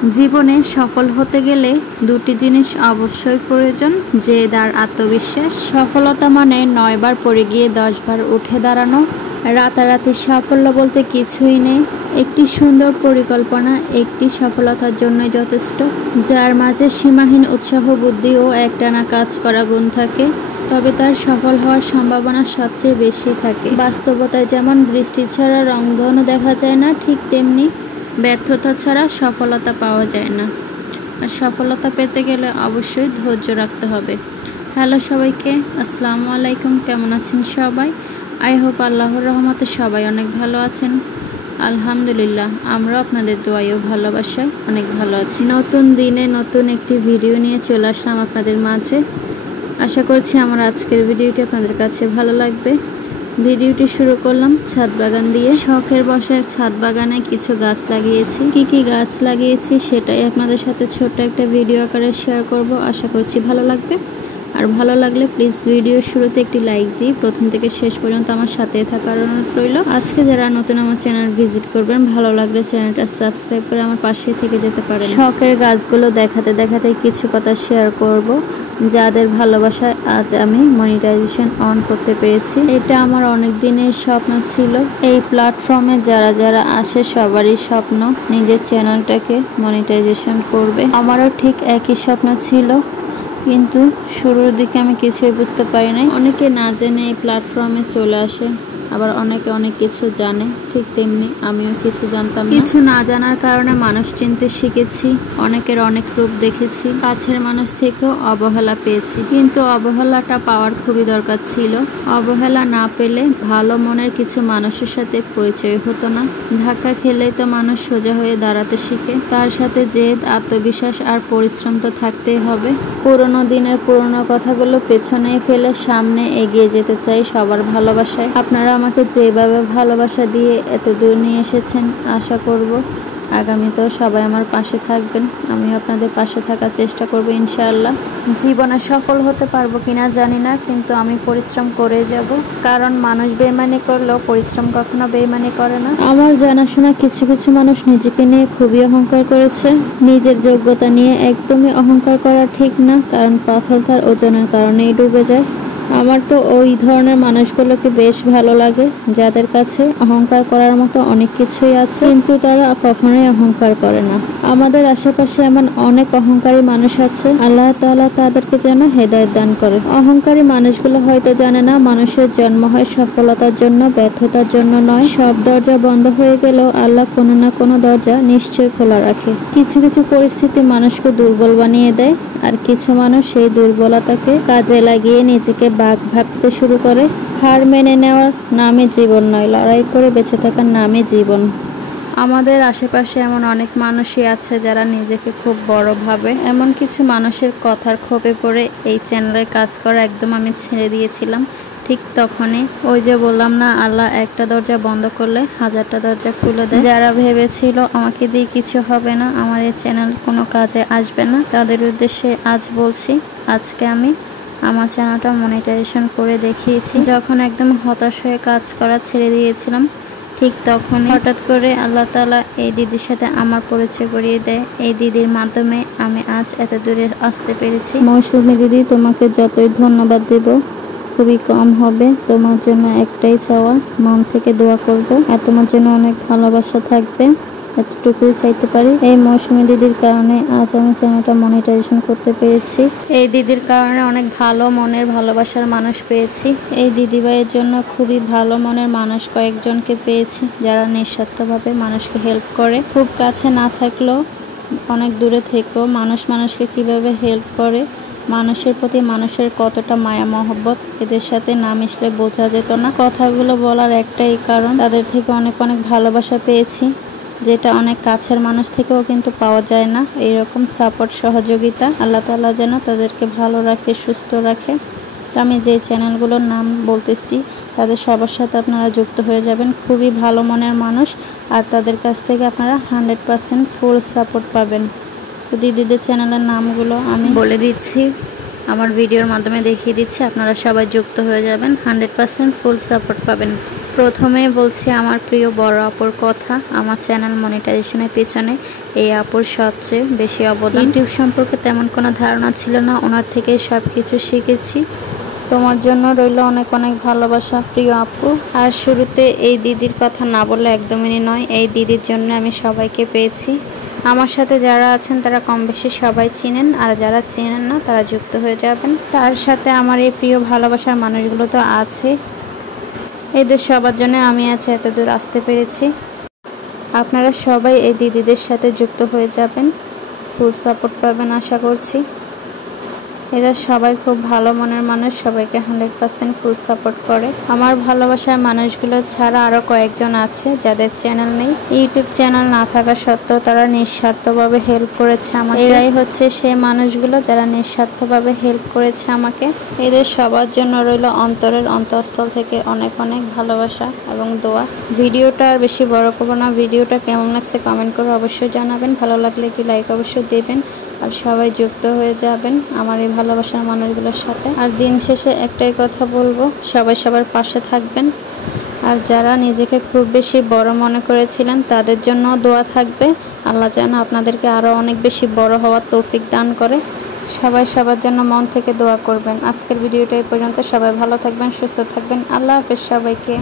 জীবনে সফল হতে গেলে দুটি জিনিস অবশ্যই প্রয়োজন, জেদ আর আত্মবিশ্বাস। সফলতা মানে 9 বার পড়ে গিয়ে 10 বার উঠে দাঁড়ানো। রাতারাতি সাফল্য বলতে কিছুই নেই। একটি সুন্দর পরিকল্পনা একটি সফলতার জন্যই যথেষ্ট। যার মাঝে সীমাহীন উৎসাহ, বুদ্ধি ও একটানা কাজ করা গুণ থাকে, তবে তার সফল হওয়ার সম্ভাবনা সবচেয়ে বেশি থাকে। বাস্তবতায় যেমন বৃষ্টি ছাড়া রংধনু দেখা যায় না, ঠিক তেমনি ব্যর্থতা ছাড়া সফলতা পাওয়া যায় না। আর সফলতা পেতে গেলে অবশ্যই ধৈর্য রাখতে হবে। হ্যালো সবাইকে, আসসালামু আলাইকুম। কেমন আছেন সবাই? আই হোপ আল্লাহর রহমতে সবাই অনেক ভালো আছেন। আলহামদুলিল্লাহ, আমরাও আপনাদের দোয়াই ও ভালোবাসায় অনেক ভালো আছি। নতুন দিনে নতুন একটি ভিডিও নিয়ে চলে আসলাম আপনাদের মাঝে। আশা করছি আমার আজকের ভিডিওটি আপনাদের কাছে ভালো লাগবে। ভিডিওটি শুরু করলাম ছাদ বাগান দিয়ে। শখের বসে ছাদ বাগানে কিছু গাছ লাগিয়েছি। কি কি গাছ লাগিয়েছি সেটাই আপনাদের সাথে ছোট্ট একটা ভিডিও আকারে শেয়ার করব। আশা করছি ভালো লাগবে। আর ভালো লাগলে প্লিজ ভিডিওর শুরুতে একটি লাইক দিয়ে প্রথম থেকে শেষ পর্যন্ত আমার সাথে থাকার অনুরোধ রইল। আজকে যারা নতুন আমার চ্যানেল ভিজিট করবেন, ভালো লাগলে চ্যানেলটা সাবস্ক্রাইব করে আমার পাশে থেকে যেতে পারেন। শখের গাছগুলো দেখাতে দেখাতে কিছু কথা শেয়ার করব, যাদের ভালোবাসায় আজ আমি মনিটাইজেশন অন করতে পেরেছি। এটা আমার অনেক দিনের স্বপ্ন ছিল। এই প্ল্যাটফর্মে যারা যারা আসে সবারই স্বপ্ন নিজের চ্যানেলটাকে মনিটাইজেশন করবে। আমারও ঠিক একই স্বপ্ন ছিল, কিন্তু শুরুর দিকে আমি কিছুই বুঝতে পারি নাই। অনেকে না জেনে এই প্ল্যাটফর্মে চলে আসে, আবার অনেকে অনেক কিছু জানে। ঠিক তেমনি আমিও কিছু জানতাম না। কিছু না জানার কারণে মানুষ চিনতে শিখেছি, অনেকের অনেক রূপ দেখেছি, কাছের মানুষ থেকেও অবহেলা পেয়েছি। কিন্তু অবহেলাটা পাওয়ার খুবই দরকার ছিল। অবহেলা না পেলে ভালো মনের কিছু মানুষের সাথে পরিচয় হতো না। ধাক্কা খেলেই তো মানুষ সোজা হয়ে দাঁড়াতে শিখে। তার সাথে জেদ, আত্মবিশ্বাস আর পরিশ্রম তো থাকতেই হবে। পুরোনো দিনের পুরোনো কথাগুলো পেছনেই ফেলে সামনে এগিয়ে যেতে চাই সবার ভালোবাসায়। আপনারা আমাকে যেভাবে ভালোবাসা দিয়ে এত দূর নিয়ে এসেছেন, আশা করব আগামীতেও সবাই আমার পাশে থাকবেন। আমি আপনাদের পাশে থাকার চেষ্টা করব ইনশাআল্লাহ। জীবনে সফল হতে পারবো কিনা জানি না, কিন্তু আমি পরিশ্রম করে যাব। কারণ মানুষ বেইমানি করলেও পরিশ্রম কখনো বেইমানি করে না। আমার জানাশোনা কিছু কিছু মানুষ নিজেকে নিয়ে খুবই অহংকার করেছে। নিজের যোগ্যতা নিয়ে একদমই অহংকার করা ঠিক না, কারণ পাথর তার ওজনের কারণেই ডুবে যায়। আমার তো ওই ধরনের মানুষগুলোকে বেশ ভালো লাগে, যাদের কাছে অহংকার করার মতো অনেক কিছুই আছে, কিন্তু তারা কখনোই অহংকার করে না। আমাদের আশেপাশে এমন অনেক অহংকারী মানুষ আছে, আল্লাহ তাআলা তাদেরকে যেন হেদায়েত দান করে। অহংকারী মানুষগুলো হয়তো জানে না মানুষের জন্ম হয় সফলতার জন্য, ব্যর্থতার জন্য নয়। সব দরজা বন্ধ হয়ে গেলেও আল্লাহ কোনো না কোনো দরজা নিশ্চয়ই খোলা রাখে। কিছু কিছু পরিস্থিতি মানুষকে দুর্বল বানিয়ে দেয়, আর কিছু মানুষ সেই দুর্বলতাকে কাজে লাগিয়ে নিজেকে ভাবতে শুরু করে। হার মেনে নেওয়ার নামে জীবন নয়, লড়াই করে বেঁচে থাকার নামে জীবন। আমাদের আশেপাশে এমন অনেক মানুষই আছে যারা নিজেকে খুব বড় ভাবে। এমন কিছু মানুষের কথার ক্ষোভে পড়ে এই চ্যানেলে কাজ করা একদম আমি ছেড়ে দিয়েছিলাম। ঠিক তখনই ওই যে বললাম না, আল্লাহ একটা দরজা বন্ধ করলে হাজারটা দরজা খুলে দেয়। যারা ভেবেছিল আমাকে দিয়ে কিছু হবে না, আমার এই চ্যানেল কোনো কাজে আসবে না, তাদের উদ্দেশ্যে আজ বলছি, আজকে আমি আমার চ্যানেলটা মনিটাইজেশন করে দেখিয়েছি। যখন একদম হতাশ হয়ে কাজ করা ছেড়ে দিয়েছিলাম, ঠিক তখন হঠাৎ করে আল্লাহ তাআলা এই দিদির সাথে আমার পরিচয় করিয়ে দেয়। এই দিদির মাধ্যমে আমি আজ এত দূরে আসতে পেরেছি। মৌসুমী দিদি, তোমাকে যতই ধন্যবাদ দেব খুবই কম হবে। তোমার জন্য একটাই চাওয়া, মন থেকে দোয়া করব আর তোমার জন্য অনেক ভালোবাসা থাকবে, এতটুকুই চাইতে পারি। এই মৌসুমী দিদির কারণে আজ আমি চ্যানেলটা মনিটাইজেশন করতে পেরেছি। এই দিদির কারণে অনেক ভালো মনের ভালোবাসার মানুষ পেয়েছি। এই দিদিভাইয়ের জন্য খুবই ভালো মনের মানুষ কয়েকজনকে পেয়েছি, যারা নিঃস্বার্থভাবে মানুষকে হেল্প করে। খুব কাছে না থাকলেও অনেক দূরে থেকেও মানুষকে কিভাবে হেল্প করে, মানুষের প্রতি মানুষের কতটা মায়া মহব্বত, এদের সাথে না মিশলে বোঝা যেত না। কথাগুলো বলার একটাই কারণ, তাদের থেকে অনেক অনেক ভালোবাসা পেয়েছি, যেটা অনেক কাছের মানুষ থেকেও কিন্তু পাওয়া যায় না। এইরকম সাপোর্ট, সহযোগিতা আল্লাহ তাআলা যেন তাদেরকে ভালো রাখে, সুস্থ রাখে। তো আমি যে চ্যানেলগুলোর নাম বলতেছি তাদের সবার সাথে আপনারা যুক্ত হয়ে যাবেন। খুবই ভালো মনের মানুষ, আর তাদের কাছ থেকে আপনারা 100% ফুল সাপোর্ট পাবেন। তো দিদিদের চ্যানেলের নামগুলো আমি বলে দিচ্ছি, আমার ভিডিওর মাধ্যমে দেখিয়ে দিচ্ছি, আপনারা সবাই যুক্ত হয়ে যাবেন, 100% ফুল সাপোর্ট পাবেন। প্রথমে বলছি আমার প্রিয় বড় আপুর কথা। আমার চ্যানেল মনিটাইজেশনের পিছনে এই আপুর সবচেয়ে বেশি অবদান। ইউটিউব সম্পর্কে তেমন কোনো ধারণা ছিল না, ওনার থেকে সব কিছু শিখেছি। তোমার জন্য রইল অনেক অনেক ভালোবাসা প্রিয় আপু। আর শুরুতে এই দিদির কথা না বললে একদমই নয়, এই দিদির জন্য আমি সবাইকে পেয়েছি। আমার সাথে যারা আছেন তারা কম বেশি সবাই চিনেন, আর যারা চিনেন না তারা যুক্ত হয়ে যাবেন। তার সাথে আমার এই প্রিয় ভালোবাসার মানুষগুলো তো আছে, এদের সবার জন্য আমি আজ এত দূর আসতে পেরেছি। আপনারা সবাই এই দিদিদের সাথে যুক্ত হয়ে যাবেন, ফুল সাপোর্ট পাবেন আশা করছি। এরা সবাই খুব ভালো মনের মানুষ, সবাইকে 100% ফুল সাপোর্ট করে। আমার ভালোবাসার মানুষগুলো ছাড়া আরও কয়েকজন আছে যাদের চ্যানেল নেই। ইউটিউব চ্যানেল না থাকা সত্ত্বেও তারা নিঃস্বার্থভাবে হেল্প করেছে আমাকে। এরাই হচ্ছে সেই মানুষগুলো যারা নিঃস্বার্থভাবে হেল্প করেছে আমাকে। এদের সবার জন্য রইল অন্তরের অন্তঃস্থল থেকে অনেক অনেক ভালোবাসা এবং দোয়া। ভিডিওটা আর বেশি বড় করবো না, ভিডিওটা কেমন লাগছে কমেন্ট করে অবশ্যই জানাবেন। ভালো লাগলে কি লাইক অবশ্যই দেবেন, আর সবাই যুক্ত হয়ে যাবেন আমার এই ভালোবাসার মানুষগুলোর সাথে। আর দিন শেষে একটাই কথা বলবো, সবাই সবার পাশে থাকবেন। আর যারা নিজেকে খুব বেশি বড় মনে করেছিলেন তাদের জন্য দোয়া থাকবে, আল্লাহ যেন আপনাদেরকে আরও অনেক বেশি বড় হওয়ার তৌফিক দান করে। সবাই সবার জন্য মন থেকে দোয়া করবেন। আজকের ভিডিওটা এই পর্যন্ত। সবাই ভালো থাকবেন, সুস্থ থাকবেন। আল্লাহ হাফেজ সবাইকে।